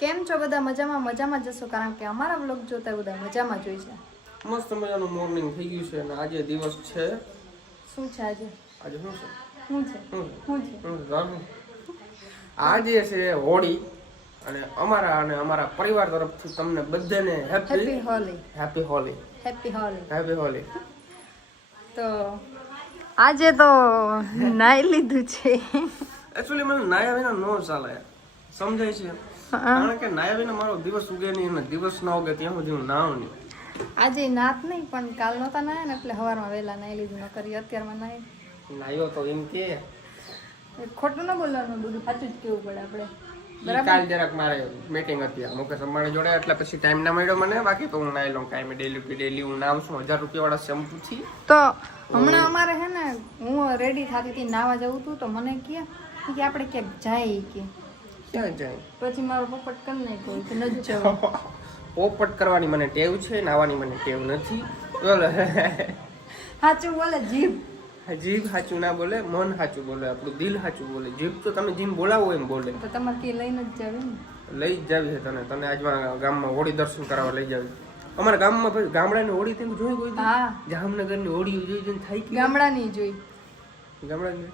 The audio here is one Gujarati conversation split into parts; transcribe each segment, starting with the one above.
કેમ છો બધા? મજામાં જશો, કારણ કે અમારા વ્લોગ જોતા બધા મજામાં જોઈ છે. મસ્ત મજાનું મોર્નિંગ થઈ ગયું છે અને આજે દિવસ છે. શું છે આજે? આજે શું છે? શું છે? શું છે? આજે છે હોળી અને અમારા પરિવાર તરફથી તમને બધાને happy Holi. Happy Holi. Happy Holi. Happy Holi. તો આજે તો નાઈ લીધું છે. એકચ્યુઅલી મને નાયા વિના નો ચાલે, સમજાય છે? કારણ કે નાયા વિના મારો દિવસ ઉગે નહીં અને દિવસ ના ઉગે ત્યાં સુધી હું નાવ નહીં. આજે નાત નહીં, પણ કાલ નહોતા નાયા ને એટલે સવારમાં વહેલા નાઈ લીધું. ન કરી અત્યારમાં નાયો તો એમ કે ખોટું ન બોલવાનું, બધું સાચું જ કેવું પડે આપણે. કાલ જરાક મારે મીટિંગ હતી મુકેશ અંબાણી જોડે, એટલે પછી ટાઈમ ના મળ્યો મને. બાકી તો હું નાઈ લઉં કાંઈ ડેલી હું નામ છું 1000 રૂપિયા વાળા શેમ્પુ થી. તો હમણાં અમારે હે ને, હું રેડી થતી હતી નાવા જવું હતું, તો મને કે આપણે ક્યાંક જાય કે ક્યાં જાય? પછી મારો પોપટ કરી નાખ્યો કે ન જવું. પોપટ કરવાની મને ટેવ છે, નાવાની મને ટેવ નથી. બોલો સાચું બોલે જીભ. જીભ સાચું ના બોલે, મન સાચું બોલે, આપણું દિલ સાચું બોલે. જીભ તો તમે જેમ બોલાવો એમ બોલે. તો તમારે કે લઈને જ જાવી ને? લઈ જ જાવી છે તને આજમાં ગામમાં હોળી દર્શન કરાવવા લઈ જાવી. અમારા ગામમાં ભાઈ ગામડાની હોળી તેમ જોઈ કોઈ? હા, જામનગરની હોળી જોઈ જોઈને થાય કે ગામડાની જોઈ. ગામડાની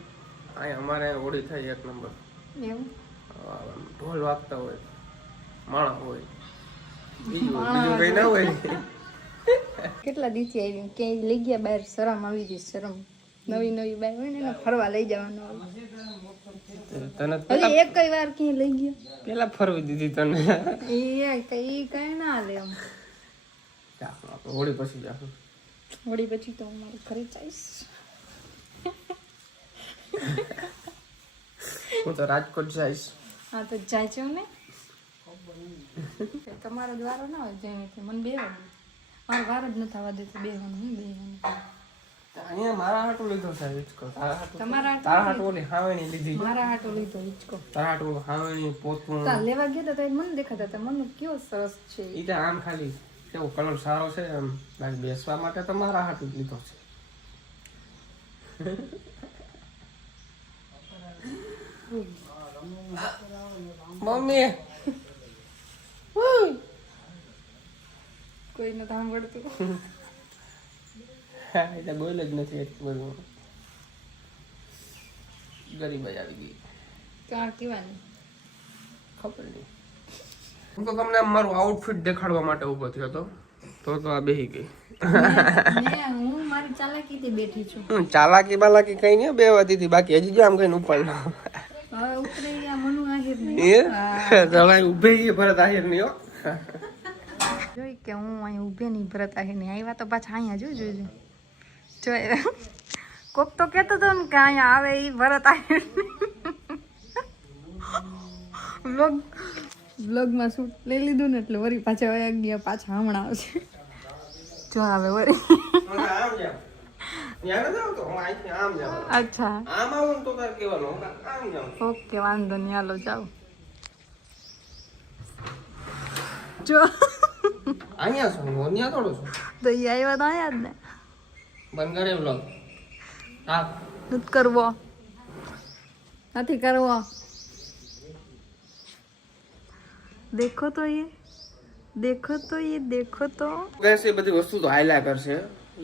અહીંયા અમારે હોળી થાય એક નંબર. એવું ઢોલ વાગતા હોય, માણા હોય, બીજું કઈ ના હોય. કેટલા દિવસે આવી ક્યાંય લઈ ગયા બહાર? શરમ આવી ગઈ, શરમ. નવી બાઈ હોય ને એને ફરવા લઈ જવાનું. તને હજી એક કઈ વાર ક્યાંય લઈ ગયા? પેલા ફરવી દીધી તને. એ કઈ ના લે એમ. હોળી પછી જાશું. હોળી પછી તો હું મારું ઘરે જઈશ. હું તો રાજકોટ જઈશ. હા તો જાય છે ને. તમારો દ્વારો ના હોય જેમ મને બેહવા દે. મારો વાર જ ન થવા દેતો બેહવાનું. અહીંયા મારા હાટું લીધો છે હિચકો. તમારા તારા હાટું ઓલી હાવેણી લીધી. મારા હાટો લીધો હિચકો. તારા હાટું હાવેણી પોતું. તા લેવા ગયા તો મને દેખાતા હતા. મને કેવો સરસ છે. ઈ તો આમ ખાલી કેવો કલર સારો છે એમ, બાકી બેસવા માટે તો મારા હાટું જ લીધો છે. મમ્મી કોઈ નથી સાંભળતું. એટલે બોલ જ નથી એટલું બધું. ગરીબ જ આવી ગઈ. ક્યાં કેવાની ખબર નહીં. હું તો તમને મારું આઉટફિટ દેખાડવા માટે ઉભો થયો હતો, તો આ બેહી ગઈ. હું મારી ચાલાકીથી બેઠી છું. ચાલાકી બાલાકી કઈ નહીં, બેવા દીધી. બાકી હજી જો આમ કઈ ઉપાડ લો. હવે ઉતરી ગયા મનુ આહિર નહીં. ઉભે ગઈ ભરત આહિર નહીં. જોઈ કે હું અહીં ઉભે નહીં, ભરત આહિર નહીં આવ્યા તો પાછા અહીંયા જોઈ કોક તો કેતો હતો ને કે અહીંયા આવે એ ભરત આહિર. વ્લોગમાં શૂટ લઈ લીધું ને એટલે વરી પાછા વયા ગયા. પાછા હમણાં આવશે. જો આવે વરી. અચ્છા ઓકે, વાંધો નહીં, હાલો જાઓ. જો અહીંયા છું, અહીંયા થોડો છું. તો એ આવ્યા તો અહીંયા જ ને. બંધ કરે વ્લોગ. હા નથી કરવો, નથી કરવો. દેખો તો એ ગેસ એ બધી વસ્તુ તો હાયલા કરશે.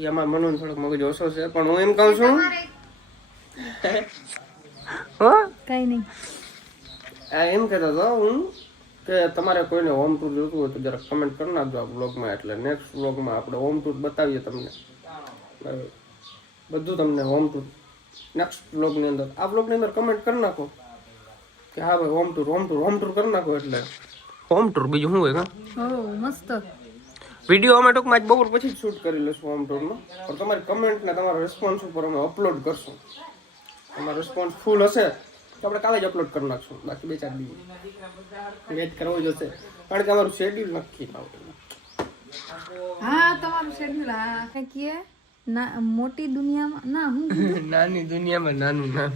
એમાં મનુ થોડોક મગજ ઓછો છે, પણ હું એમ કહું છું કઈ નહીં. એમ કહેતો હતો હું કે તમારે કોઈને હોમ ટૂર જોતું હોય તો જરા કમેન્ટ કરી નાખજો આ વ્લોગમાં. એટલે નેક્સ્ટ વ્લોગમાં આપણે હોમ ટૂર બતાવીએ તમને. બધું તમને હોમ ટૂર નેક્સ્ટ વ્લોગની અંદર, આ વ્લોગની અંદર કમેન્ટ કરી નાખો કે હા ભાઈ હોમ ટૂર કરી નાખો. એટલે હોમ ટૂર બીજું શું હોય કા? મસ્ત વિડીયો અમે ટૂંકમાં બપોર પછી જ શૂટ કરી લઈશું હોમ ટૂરમાં. પણ તમારી કમેન્ટ ને તમારા રિસ્પોન્સ ઉપર અમે અપલોડ કરશું. તમારો રિસ્પોન્સ ફૂલ હશે તો આપણે કાલે જ અપલોડ કરી નાખશું. બાકી 2-4 દિવસ વેઇટ કરવો જોશે, કારણ કે અમારું શેડ્યુલ નક્કી ના હોય. હા તમારું શેડ્યુલ. હા કઈ ના મોટી દુનિયામાં ના હું નાની દુનિયામાં નાનું નામ.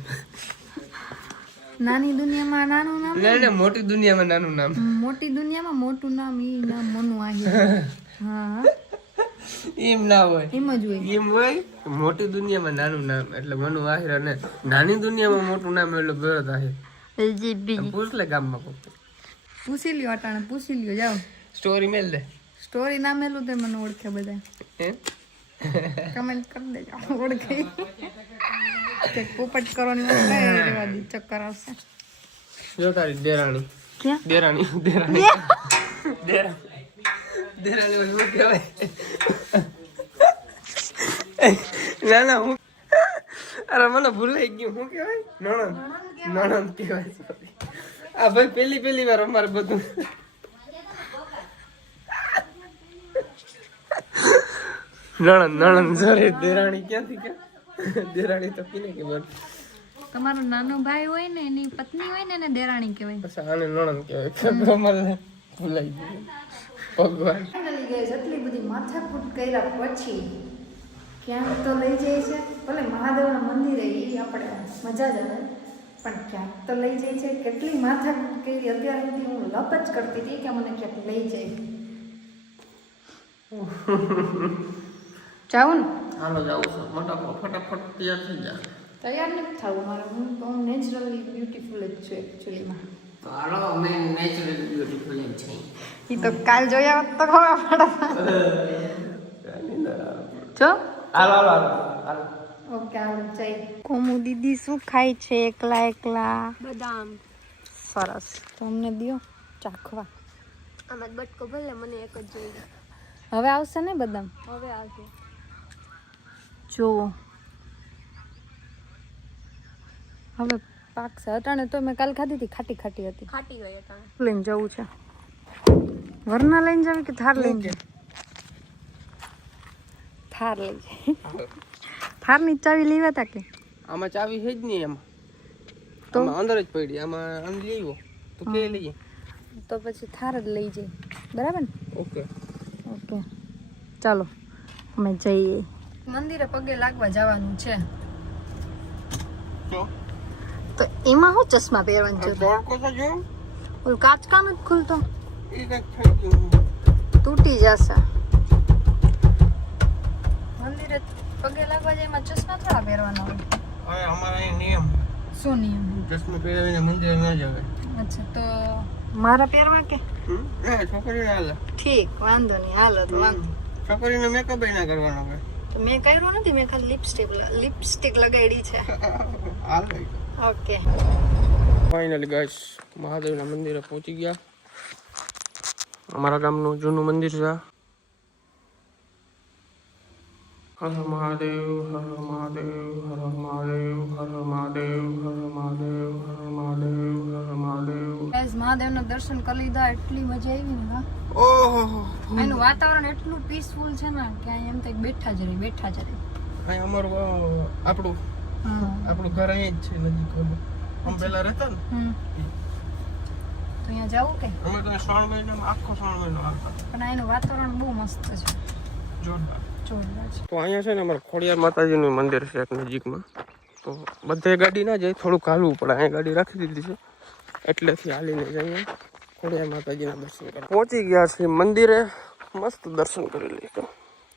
નાની દુનિયામાં નાનું નામ. મોટી દુનિયામાં નાનું નામ. મોટી દુનિયામાં મોટું નામ. ઈ નામ મનુ આહિર. હા એમ ના હોય, એમ જ હોય. એમ હોય મોટી દુનિયામાં નાનું નામ એટલે મનુ આહિર, અને નાની દુનિયામાં મોટું નામ એટલે ભરત આહિર. પૂછ લે ગામમાં. પૂછી લ્યો અટાણે પૂછી લ્યો જાઓ સ્ટોરી મેલ દે સ્ટોરી ના મેલું તે મને ઓળખે બધા હે કમેન્ટ કરી દેજો ઓળખે કે પોપટ કરવાની વાત કઈ રેવા દી ચક્કર આવશે જો તારી દેરાણી ક્યાં દેરાણી દેરાણી દેરાણી શું કહેવાય ના ના હું અરે મને ભૂલાઈ ગયું શું કહેવાય નણંદ કહેવાય sorry. આ ભાઈ પહેલી વાર અમારે બધું નણંદ સોરી દેરાણી ક્યાંથી કે દેરાણી તો કીને કે બોલ તમારો નાનો ભાઈ હોય ને એની પત્ની હોય ને એને દેરાણી કહેવાય પછી આને નણંદ કહેવાય અમારે ભૂલાઈ ગયું ભગવાન જેટલી બધી માથાકૂટ કર્યા પછી ક્યાંક તો લઈ જાય છે ભલે મહાદેવના મંદિરે એ આપણે મજા જ આવે પણ ક્યાંક તો લઈ જાય છે કેટલી માથાકૂટ કરી અત્યાર સુધી હું લપ જ કરતી હતી કે મને ક્યાંક લઈ જાય જાઉં ને હાલો જાઉં છું ફટાફટ તૈયાર થઈ જા તૈયાર નથી થવું મારે હું નેચરલી બ્યુટીફુલ જ છું એકચ્યુઅલીમાં તો હાલો અમે નેચરલી બ્યુટીફુલ એમ છે એ તો કાલ જોયા હોત તો ખબર પડે જો હાલો ઓકે આવું જઈ કોમુ દીદી શું ખાય છે એકલા એકલા બદામ સરસ તો અમને દિયો ચાખવા આમાં બટકો ભલે મને એક જ જોઈએ હવે આવશે ને બદામ હવે આવશે જો હવે પાકશે અટાણે તો મેં કાલ ખાધી હતી ખાટી ખાટી હતી ખાટી હોય એટલે લઈને જવું છે વરના લઈને જાવી કે થાર લઈને જાવ થાર લઈ જાય થારની ચાવી લેવા તા કે આમાં ચાવી છે જ નહીં એમાં તો? આમાં અંદર જ પડી આમાં અંદર લઈવો તો કે લઈએ તો પછી થાર જ લઈ જાય બરાબર ને ઓકે ઓકે ચાલો અમે જઈએ મંદિરે પગે લાગવા જવાનું છે તો તો એમાં હું ચશ્મા પહેરવાનું છે દોડકો તો જો ઓલું કાચકા નથી ખુલતો એ કંઈક થઈ ગયું તૂટી જશે મંદિરે પગે લાગવા જાય એમાં ચશ્મા થોડા પહેરવાના હોય હવે અમારા અહીં નિયમ શું નિયમ ચશ્મા પહેરાવીને મંદિરે ન જવાય અચ્છા તો મારા પહેરવા કે ના છોકરીને હાલે ઠીક વાંધો નહીં હાલો તો વાંધો છોકરીને મેકઅપ ના કરવાનો હોય તો મેં કર્યું નથી મેં ખાલી લિપસ્ટિક લગાડી છે હાલે ઓકે ફાઇનલી ગાઈસ મહાદેવના મંદિરે પહોંચી ગયા અમારા ગામનું જૂનું મંદિર છે હર મહાદેવ હર મહાદેવ હર મહાદેવ હર મહાદેવ હર મહાદેવ હર મહાદેવ હર મહાદેવ ગાઈસ મહાદેવના દર્શન કરી લીધા એટલી મજા આવી ને હા ઓહો એનું વાતાવરણ એટલું પીસફુલ છે ને કે અહીંયા એમ થાય બેઠા જ રહી અહીં અમારું આપણું ઘર અહીં જ છે નજીકમાં અમે પહેલા રહેતા ને તો અહીંયા જવું કે અમે તો શ્રાવણ મહિનામાં આખો શ્રાવણ મહિનો આવતા પણ અહીંનું વાતાવરણ બહુ મસ્ત છે જોરદાર જોરદાર છે તો અહીંયા છે ને અમારે ખોડિયાર માતાજીનું મંદિર છે એક નજીકમાં તો બધે ગાડી ના જાય થોડુંક હાલવું પડે અહીંયા ગાડી રાખી દીધી છે એટલેથી હાલીને જઈએ ખોડિયાર માતાજીના દર્શન કરવા પહોંચી ગયા છે મંદિરે મસ્ત દર્શન કરી લઈએ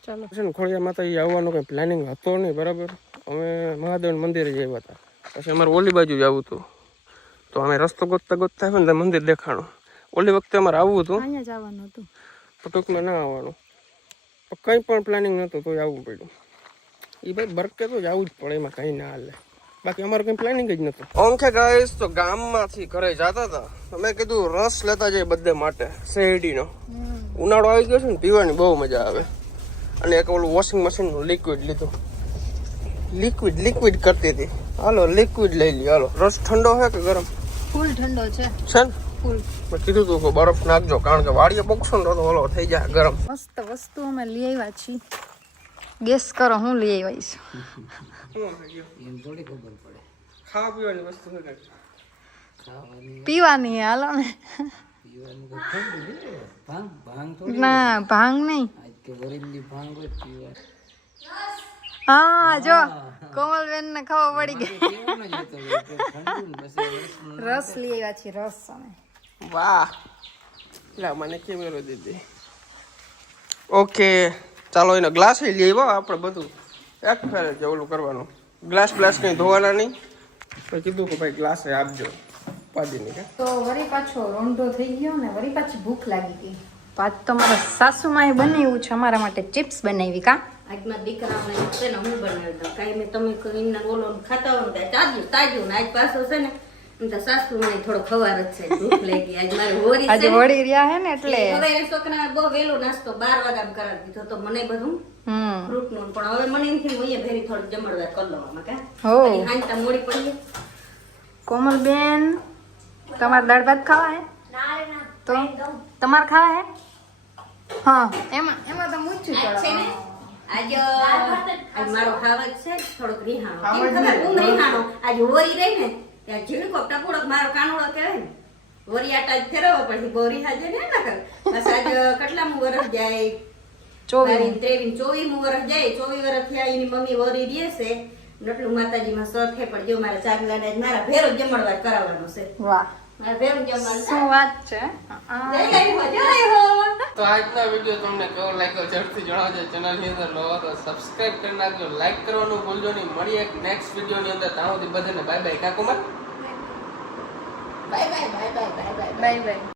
ચાલો છે ને ખોડિયાર માતાજી આવવાનો કંઈ પ્લાનિંગ હતો નહીં બરાબર અમે મહાદેવ મંદિરે જ આવ્યા હતા પછી અમારે ઓલી બાજુ જ આવવું હતું તો અમે રસ્તો ગોતતા આવ્યા ને મંદિર દેખાણું ઓલી વખતે અમારે આવવું હતું અહીંયા જવાનું હતું તો ટૂંકમાં ના આવવાનું કંઈ પણ પ્લાનિંગ નહોતું તો આવવું પડ્યું એ ભાઈ બરકે તો જ આવવું જ પડે એમાં કંઈ ના હાલે બાકી અમારું કંઈ પ્લાનિંગ જ નહોતું ઓમખે ગાઈસ તો ગામમાંથી ઘરે જતા હતા અમે કીધું રસ લેતા જઈએ બધે માટે શેરડીનો ઉનાળો આવી ગયો છે ને પીવાની બહુ મજા આવે અને એક ઓલું વોશિંગ મશીનનું લિક્વિડ લીધું લિક્વિડ કરતી હતી હાલો લિક્વિડ લઈ લઈએ હાલો રસ ઠંડો છે કે ગરમ ફૂલ ઠંડો છે ને ફૂલ મેં કીધું તું કે બરફ નાખજો કારણ કે વાડીએ બોક્સો ને તો ઓલો થઈ જાય ગરમ મસ્ત વસ્તુ અમે લઈ આવ્યા છીએ ગેસ કરો હું લઈ આવ્યા છું ખાવા પીવાની વસ્તુ છે પીવાની હાલો ને ના ભાંગ નહીં હા જો કોમલબેન ને ખબર પડી ગઈ રસ લઈ આવ્યા છીએ રસ અમે વાહ લા મને કેમેરો દીધી ઓકે ચાલો એનો ગ્લાસ લઈ આવ્યો આપણે બધું એક ફેરે જ ઓલું કરવાનું ગ્લાસ કંઈ ધોવાના નહીં પછી કીધું કે ભાઈ ગ્લાસ આપજો ઉપાધિની કે તો વળી પાછો રોંઢો થઈ ગયો ને વળી પાછી ભૂખ લાગી ગઈ. આજ તો મારા સાસુમાએ બનાવ્યું છે અમારા માટે ચિપ્સ બનાવી કા. આજમાં દીકરાઓને છે ને હું બનાવી દઉં કાંઈ મેં તમે કરીને ઓલો ખાતા હોય ને તાજું તાજું ને આજ પાછો છે ને એમ તો સાસુ મને થોડો ખવાર જ છે ભૂખ લાગી આજ મારે હોરી આજે વળી રહ્યા હે ને એટલે હવે એ છોકરાને બહુ વહેલો નાસ્તો 12 વાગ્યામાં કરાવી દીધો તો મને બધું ફ્રૂટનું પણ હવે મને એમ થયું અહીંયા ભેરી થોડીક જમણવાર કરી લઉં આમાં કા હો હાંજતા મોડી પડીએ કોમલબેન તમારે દાળ ભાત ખાવા હે તો તમારે ખાવા હે હા એમાં તો મૂછું આજ છે ને ચડો આજ મારો ખાવા જ છે થોડોક રીહાણો કેમ ખબર હું રીહાણો આજ હોરી રહી ને ત્યાં ઝીણકો ટપુડો મારો કાનુડો કહેવાય ને હોરી આટા જ ફેરવવા પછી બોરી હાજે ને ના કર બસ આજ કેટલામું વરસ જાય 23 24મું વરસ જાય 24 વર્ષ થયા એની મમ્મી હોરી રહે છે નટલું માતાજીમાં સર છે પણ જો મારા ચાગલાને આજ મારા ભેરો જમણવાર કરાવવાનો છે વાહ મારા ભેરો જમવાનું શું વાત છે જય હો તો આજના વિડીયો તમને કેવો લાગ્યો ઝડપથી જણાવજો. ચેનલની અંદર નવા તો સબસ્ક્રાઇબ કરી નાખજો, લાઈક કરવાનું ભૂલજો નહીં. મળીએ એક નેક્સ્ટ વિડીયોની અંદર. ત્યાં સુધી બધાને બાય બાય. કાકુમાર bye bye bye bye bye bye bye by.